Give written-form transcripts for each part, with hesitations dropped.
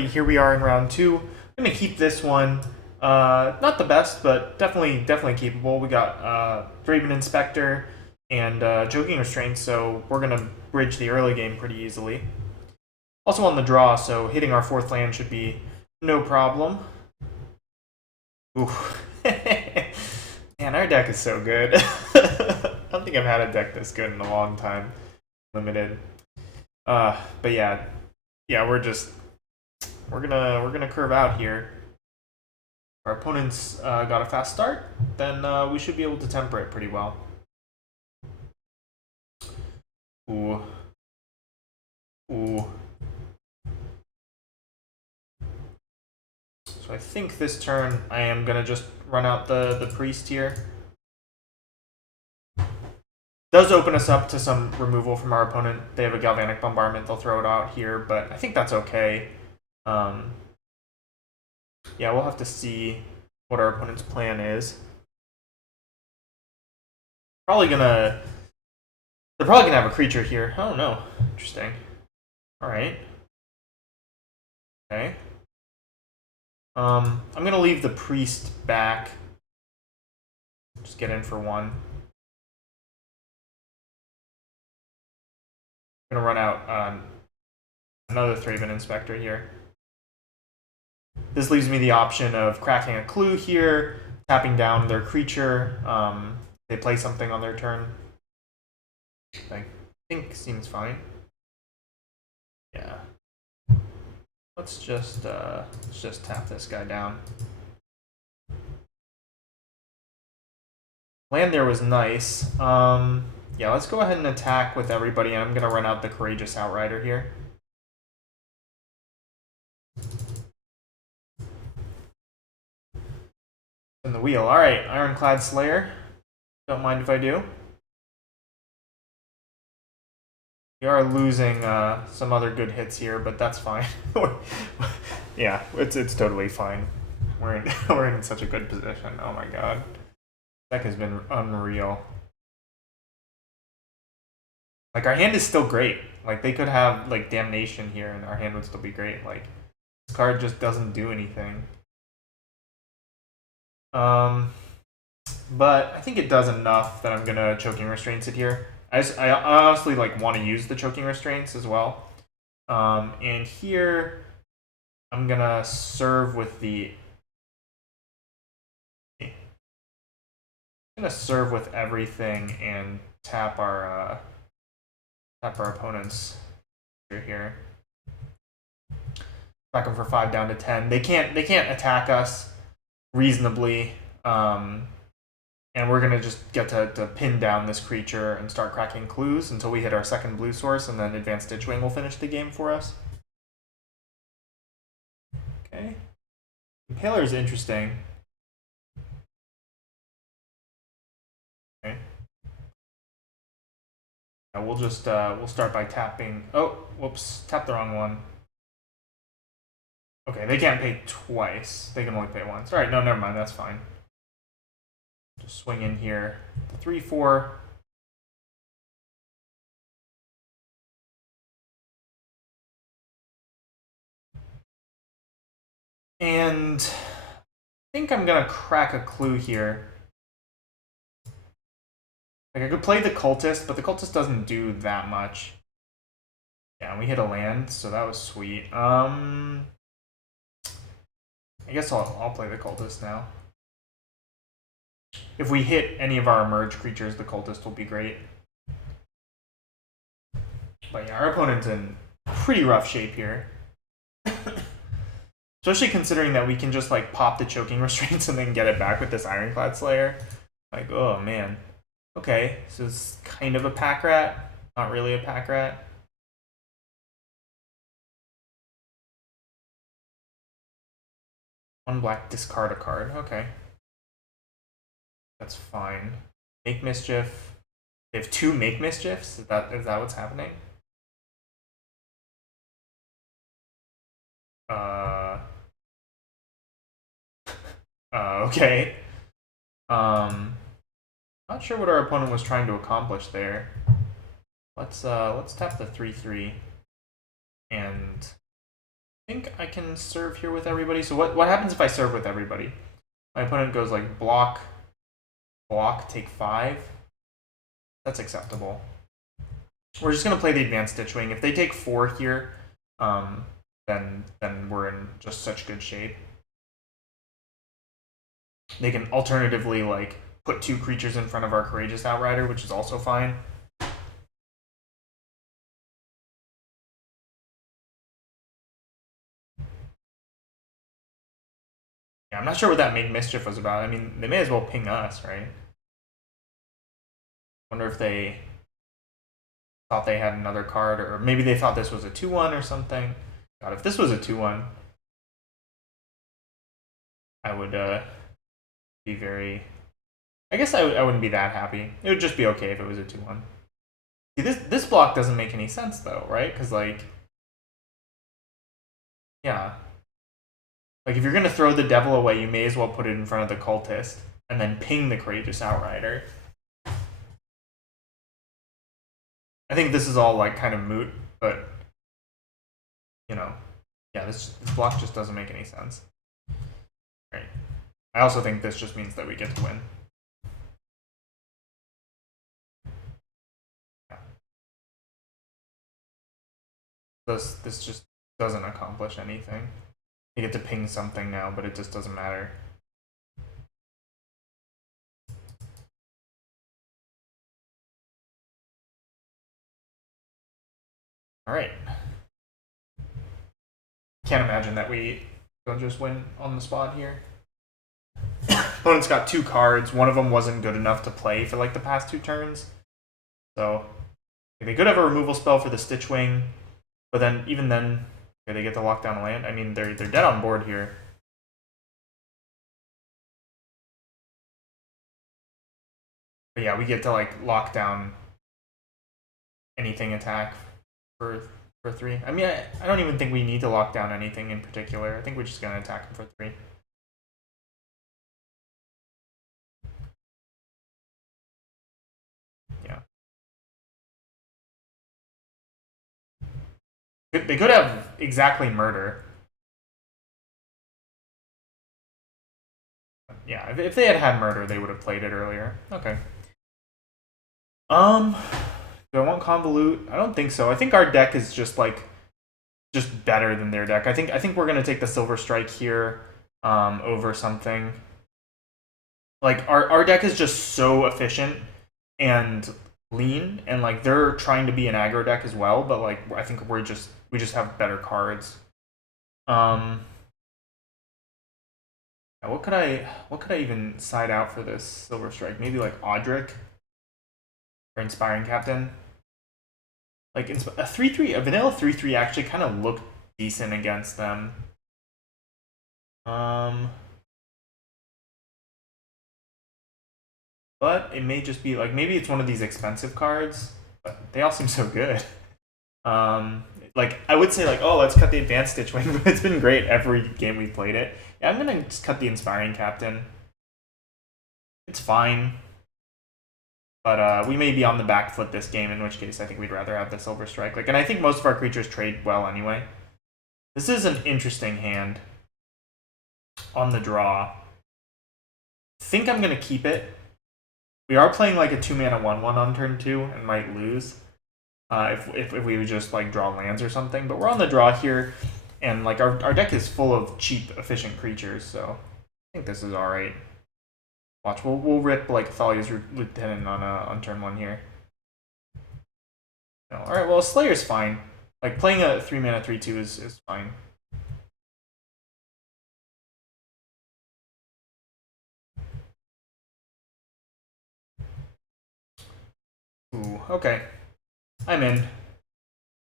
Alrighty, here we are in round two. I'm gonna keep this one. Not the best, but definitely capable. We got Draven Inspector and Choking Restraint, so we're gonna bridge the early game pretty easily. Also on the draw, so hitting our fourth land should be no problem. Ooh. Man, our deck is so good. I don't think I've had a deck this good in a long time. Limited. But yeah, we're gonna curve out here. Our opponent's got a fast start, then we should be able to temper it pretty well. Ooh. Ooh. So I think this turn I am gonna just run out the priest here. Does open us up to some removal from our opponent. They have a Galvanic Bombardment, they'll throw it out here, but I think that's okay. Yeah, we'll have to see what our opponent's plan is. They're probably gonna have a creature here. Oh no, interesting. Alright. Okay. I'm gonna leave the priest back. Just get in for one. I'm gonna run out another Thraben Inspector here. This leaves me the option of cracking a clue here, tapping down their creature. They play something on their turn. I think seems fine. Yeah. Let's just tap this guy down. Land there was nice. Yeah, let's go ahead and attack with everybody. I'm gonna run out the Courageous Outrider here. In the wheel. Alright, Ironclad Slayer. Don't mind if I do. We are losing some other good hits here, but that's fine. Yeah, it's totally fine. We're in such a good position. Oh my god. Deck has been unreal. Like, our hand is still great. Like, they could have, like, Damnation here, and our hand would still be great. Like, this card just doesn't do anything. But I think it does enough that I'm gonna Choking Restraints it here. I honestly, like, want to use the Choking Restraints as well. And here, I'm gonna serve with the... I'm gonna serve with everything and tap our opponent's here. Back them for 5 down to 10. They can't attack us reasonably. And we're gonna just get to pin down this creature and start cracking clues until we hit our second blue source, and then Advanced Ditchwing will finish the game for us. Okay. Impaler is interesting. Okay. Yeah, we'll just we'll start by tapping. Oh, whoops! Tapped the wrong one. Okay, they can't pay twice. They can only pay once. All right, no, never mind. That's fine. Just swing in here. 3/4. And I think I'm gonna crack a clue here. Like, I could play the Cultist, but the Cultist doesn't do that much. Yeah, we hit a land, so that was sweet. I guess I'll play the Cultist now. If we hit any of our Emerge creatures, the Cultist will be great. But yeah, our opponent's in pretty rough shape here. Especially considering that we can just, like, pop the Choking Restraints and then get it back with this Ironclad Slayer. Like, oh man. Okay, so it's kind of a pack rat. Not really a pack rat. One black, discard a card. Okay. That's fine. Make Mischief. They have 2 Make Mischiefs? Is that what's happening? Okay. Not sure what our opponent was trying to accomplish there. Let's tap the 3/3. And I think I can serve here with everybody. So what happens if I serve with everybody? My opponent goes like block, take 5. That's acceptable. We're just gonna play the advanced Stitchwing. If they take 4 here, then we're in just such good shape. They can alternatively like put 2 creatures in front of our Courageous Outrider, which is also fine. Yeah, I'm not sure what that Make Mischief was about. I mean, they may as well ping us, right? Wonder if they thought they had another card, or maybe they thought this was a 2/1 or something. God, if this was a 2/1, I would be very... I guess I wouldn't be that happy. It would just be okay if it was a 2/1. See, this block doesn't make any sense, though, right? Because, like... Yeah. Like, if you're going to throw the devil away, you may as well put it in front of the cultist, and then ping the Courageous Outrider. I think this is all, like, kind of moot, but... You know... Yeah, this block just doesn't make any sense. Right. I also think this just means that we get to win. Yeah. This just doesn't accomplish anything. You get to ping something now, but it just doesn't matter. Alright. Can't imagine that we don't just win on the spot here. Opponent's got 2 cards. One of them wasn't good enough to play for like the past 2 turns. So they could have a removal spell for the Stitchwing, but then even then, they get to lock down a land. I mean, they're dead on board here. But yeah, we get to like lock down anything attack for 3. I mean, I don't even think we need to lock down anything in particular. I think we're just gonna attack him for 3. Yeah. They could have exactly murder. Yeah, if they had had murder, they would have played it earlier. Okay. Do I want Convolute? I don't think so. I think our deck is just like better than their deck. I think we're gonna take the Silver Strike here over something. Like our deck is just so efficient and lean, and like they're trying to be an aggro deck as well, but like I think we just have better cards. What could I even side out for this Silver Strike? Maybe like Audric or Inspiring Captain. Like a 3/3, a vanilla 3/3 actually kind of looked decent against them. But it may just be like, maybe it's one of these expensive cards, but they all seem so good. Like I would say like, oh, let's cut the advanced Stitchwing, but it's been great every game we've played it. Yeah, I'm gonna just cut the Inspiring Captain. It's fine. But we may be on the back foot this game, in which case I think we'd rather have the Silver Strike. Like, and I think most of our creatures trade well anyway. This is an interesting hand on the draw. I think I'm gonna keep it. We are playing like a 2-mana 1/1 on turn 2 and might lose if we would just like draw lands or something. But we're on the draw here, and like our deck is full of cheap, efficient creatures, so I think this is all right. Watch, we'll rip like Thalia's Lieutenant on turn 1 here. No, all right. Well, Slayer's fine. Like playing a 3-mana 3/2 is fine. Ooh, okay. I'm in.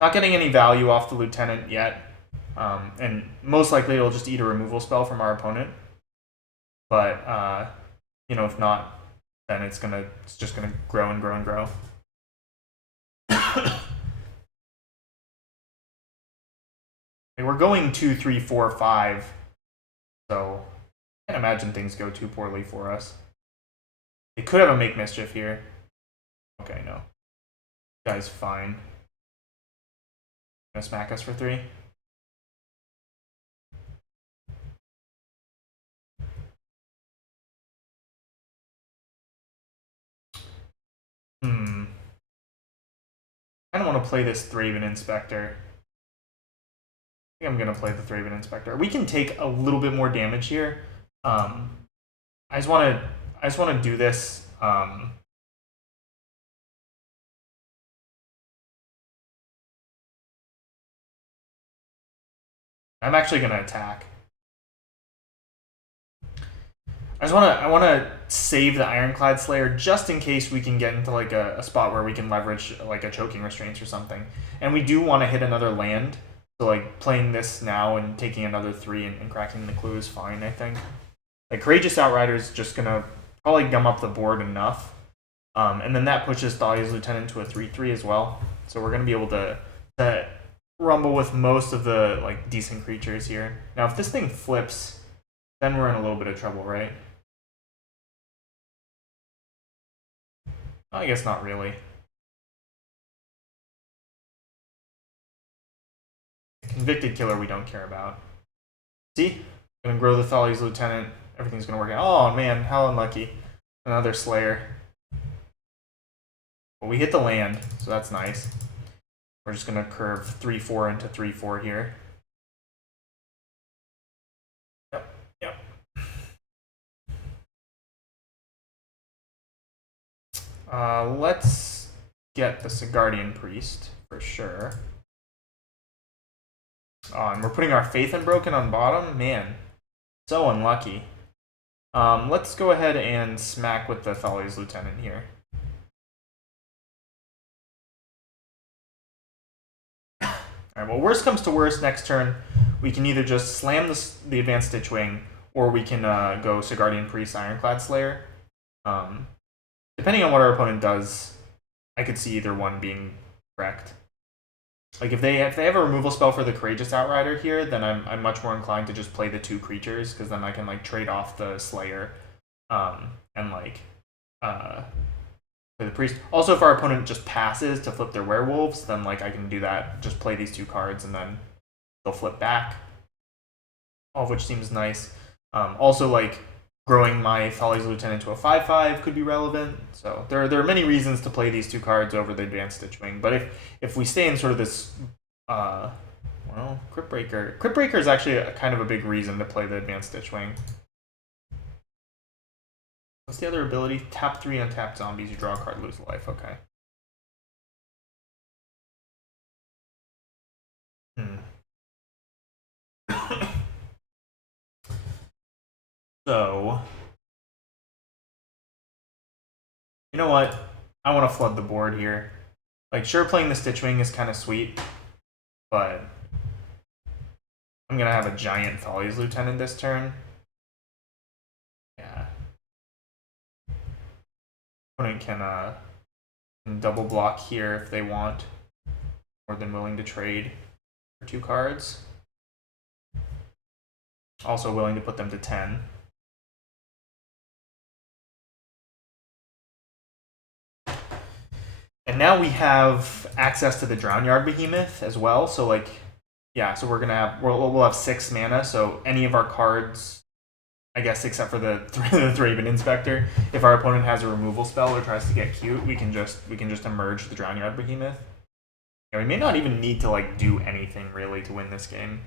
Not getting any value off the Lieutenant yet, and most likely it'll just eat a removal spell from our opponent. But you know, if not, then it's just gonna grow and grow and grow. We're going 2, 3, 4, 5, so I can't imagine things go too poorly for us. They could have a Make Mischief here. Okay, no. Guy's fine. Gonna smack us for 3. I don't want to play this Thraben Inspector. I think I'm gonna play the Thraben Inspector. We can take a little bit more damage here. I just want to do this. I'm actually gonna attack. I want to save the Ironclad Slayer just in case we can get into like a spot where we can leverage like a choking restraints or something. And we do want to hit another land. So like playing this now and taking another 3 and cracking the clue is fine, I think. Like Courageous Outrider is just gonna probably gum up the board enough. And then that pushes Thalia's Lieutenant to a 3/3 as well. So we're gonna be able to rumble with most of the like decent creatures here. Now if this thing flips, then we're in a little bit of trouble, right? I guess not really. Convicted Killer we don't care about. See? Gonna grow the Thalia's Lieutenant. Everything's gonna work out. Oh man, how unlucky. Another Slayer. But we hit the land, so that's nice. We're just gonna curve 3/4 into 3/4 here. Yep. Let's get the Sigardian Priest for sure. Oh, and we're putting our Faith Unbroken on bottom? Man, so unlucky. Let's go ahead and smack with the Thalia's Lieutenant here. Alright, well, worst comes to worst, next turn, we can either just slam the Advanced Stitchwing, or we can go Sigardian Priest, Ironclad Slayer. Depending on what our opponent does, I could see either one being correct. Like if they have a removal spell for the Courageous Outrider here, then I'm much more inclined to just play the 2 creatures, because then I can like trade off the Slayer, and like play the Priest. Also, if our opponent just passes to flip their Werewolves, then like I can do that, just play these 2 cards, and then they'll flip back. All of which seems nice. Also, like growing my Thalia's Lieutenant to a 5/5 could be relevant. So there are many reasons to play these 2 cards over the Advanced Stitchwing. But if we stay in sort of this, well, Crypt Breaker is actually kind of a big reason to play the Advanced Stitchwing. What's the other ability? Tap 3 untapped zombies. You draw a card, lose a life. Okay. So, you know what? I want to flood the board here. Like, sure, playing the Stitchwing is kind of sweet, but I'm going to have a giant Thalia's Lieutenant this turn. Yeah. Opponent can double block here if they want. More than willing to trade for 2 cards. Also willing to put them to 10. And now we have access to the Drownyard Behemoth as well. So like, yeah, so we'll have 6 mana. So any of our cards, I guess, except for the Thraben Inspector, if our opponent has a removal spell or tries to get cute, we can just emerge the Drownyard Behemoth. Yeah, we may not even need to like do anything really to win this game.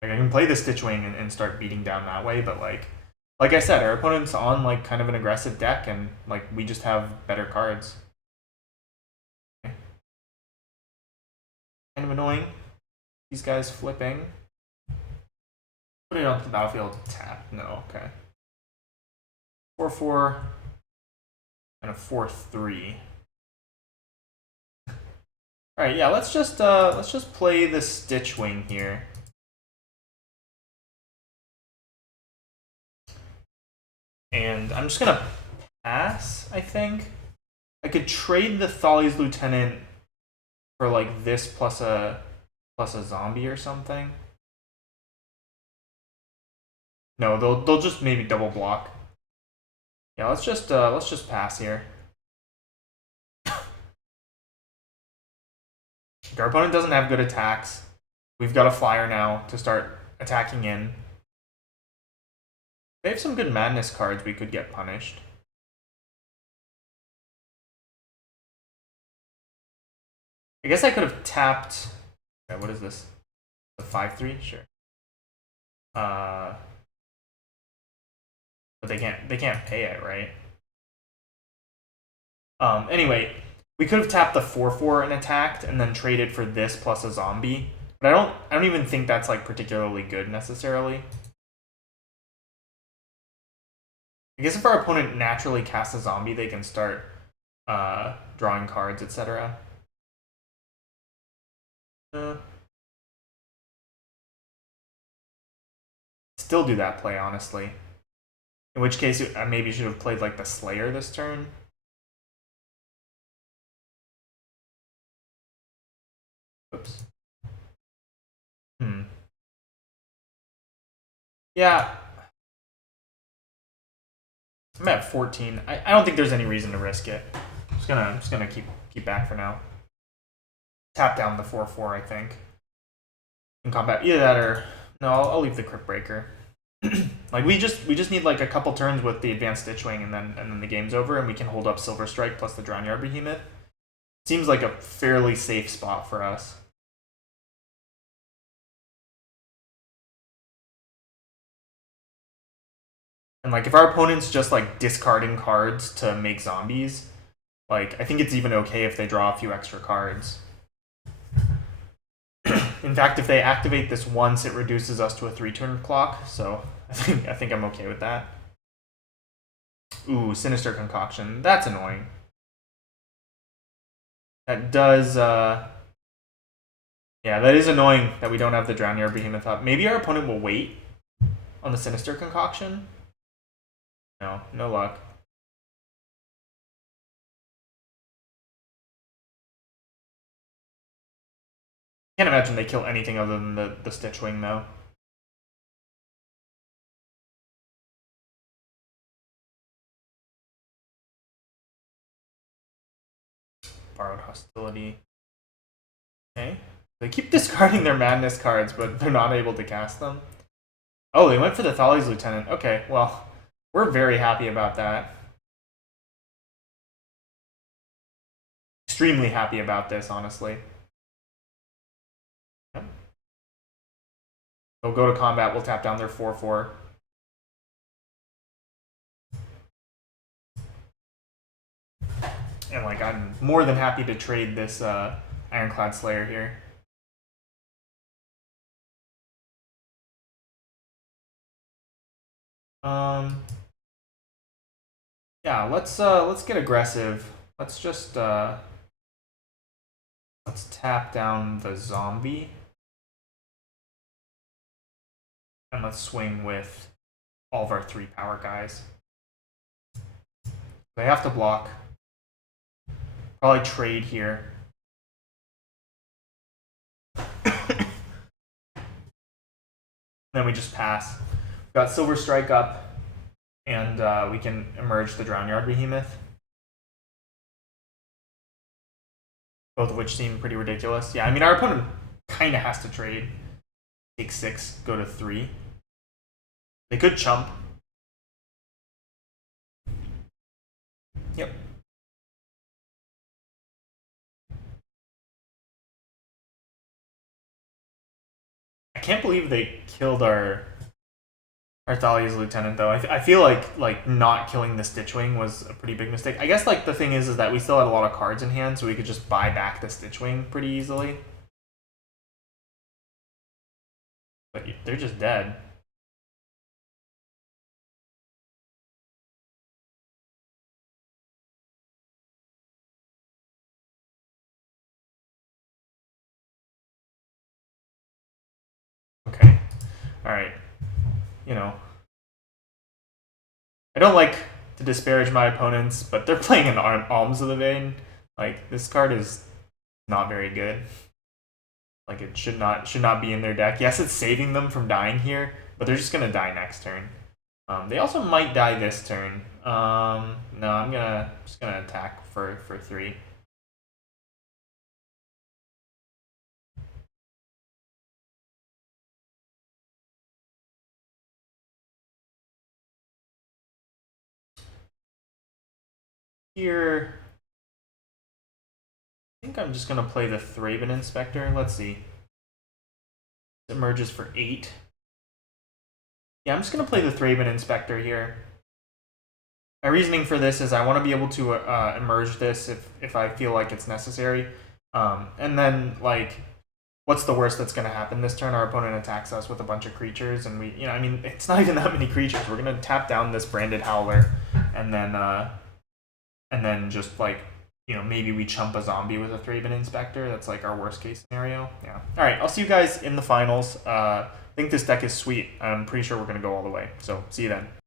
Like I can play the Stitchwing and start beating down that way, but like I said, our opponent's on like kind of an aggressive deck, and like we just have better cards. Okay. Kind of annoying. These guys flipping. Put it onto the battlefield. Tap. No. Okay. 4/4 and a 4/3. All right. Yeah. Let's just play the Stitchwing here. And I'm just gonna pass, I think. I could trade the Thalia's Lieutenant for like this plus a zombie or something. No, they'll just maybe double block. Yeah, let's just pass here. Our opponent doesn't have good attacks. We've got a flyer now to start attacking in. They have some good madness cards. We could get punished. I guess I could have tapped. Okay, what is this? The 5/3? Sure. But they can't pay it, right? Anyway, we could have tapped the 4/4 and attacked, and then traded for this plus a zombie. But I don't even think that's like particularly good necessarily. I guess if our opponent naturally casts a zombie, they can start drawing cards, etc. Still do that play, honestly. In which case, I maybe should have played like the Slayer this turn. Oops. Yeah. I'm at 14. I don't think there's any reason to risk it. I'm just gonna keep back for now. Tap down the 4/4, I think. In combat. Either that or no, I'll leave the Crypt Breaker. Like we just need like a couple turns with the advanced Stitchwing, and then the game's over, and we can hold up Silver Strike plus the Drownyard Behemoth. Seems like a fairly safe spot for us. And like if our opponent's just like discarding cards to make zombies, like I think it's even okay if they draw a few extra cards. In fact, if they activate this once, it reduces us to a 3-turn clock, so I think I'm okay with that. Ooh, Sinister Concoction. That's annoying. That does yeah, that is annoying that we don't have the Drownyard Behemoth up. Maybe our opponent will wait on the Sinister Concoction? No, no luck. Can't imagine they kill anything other than the Stitchwing, though. Borrowed Hostility. Okay. They keep discarding their Madness cards, but they're not able to cast them. Oh, they went for the Thales Lieutenant. Okay, well, we're very happy about that. Extremely happy about this, honestly. Yep. They'll go to combat, we'll tap down their 4/4. And like I'm more than happy to trade this Ironclad Slayer here. Yeah, let's get aggressive. Let's just let's tap down the zombie. And let's swing with all of our 3 power guys. They have to block. Probably trade here. Then we just pass. We've got Silver Strike up, and we can emerge the Drownyard Behemoth. Both of which seem pretty ridiculous. Yeah, I mean, our opponent kind of has to trade. Take 6, go to 3. They could chump. Yep. I can't believe they killed our Thalia's Lieutenant, though. I feel like not killing the Stitchwing was a pretty big mistake. I guess like the thing is that we still had a lot of cards in hand, so we could just buy back the Stitchwing pretty easily. But they're just dead. Okay. Alright. You know. I don't like to disparage my opponents, but they're playing an Alms of the Vein. Like, this card is not very good. Like, it should not be in their deck. Yes, it's saving them from dying here, but they're just gonna die next turn. They also might die this turn. No, I'm just gonna attack for 3. here, I think I'm just going to play the Thraben Inspector. Let's see. It emerges for 8. Yeah, I'm just going to play the Thraben Inspector here. My reasoning for this is I want to be able to emerge this if I feel like it's necessary. And then, like, what's the worst that's going to happen this turn? Our opponent attacks us with a bunch of creatures, and we, I mean, it's not even that many creatures. We're going to tap down this Branded Howler, and then just, like, maybe we chump a zombie with a Thraben Inspector. That's, like, our worst case scenario. Yeah. All right, I'll see you guys in the finals. I think this deck is sweet. I'm pretty sure we're going to go all the way. So, see you then.